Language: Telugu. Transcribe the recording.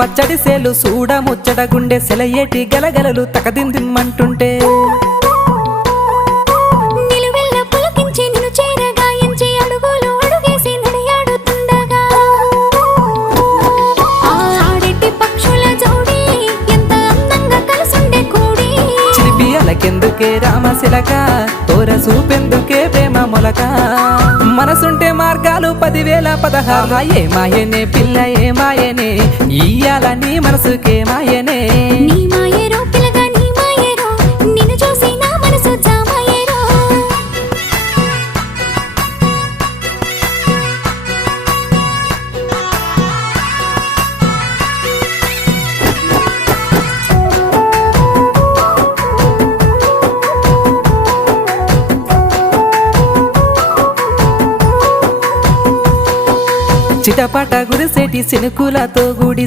పచ్చడి సేలు సూడ ముచ్చట గుండె సెలయేటి గలగలలు తకదిందిమ్మంటుంటే నిలువెల్ల పులకించి నిన్ను చేరగాయించి అడుగులు అడుగేసి నడియాడుతుండగా ఆడెట్టి పక్షుల జోడి ఎంత అందంగా కలుసుండే కూడి చిలిపియలకెందుకే రామశిలక తోర సూపెందుకే ప్రేమ మొలక మనసుంటే మార్గాలు 10,016 ఏమాయనే పిల్ల ఏమాయనే ఇయ్యాల నీ మనసుకే మాయనే నీ మాయేరో పిల్లగా నీ మాయేరో నిన్ను చూసి నా మనసు జామాయేరో చిటపట గురిసేటి సినుకులతో గుడి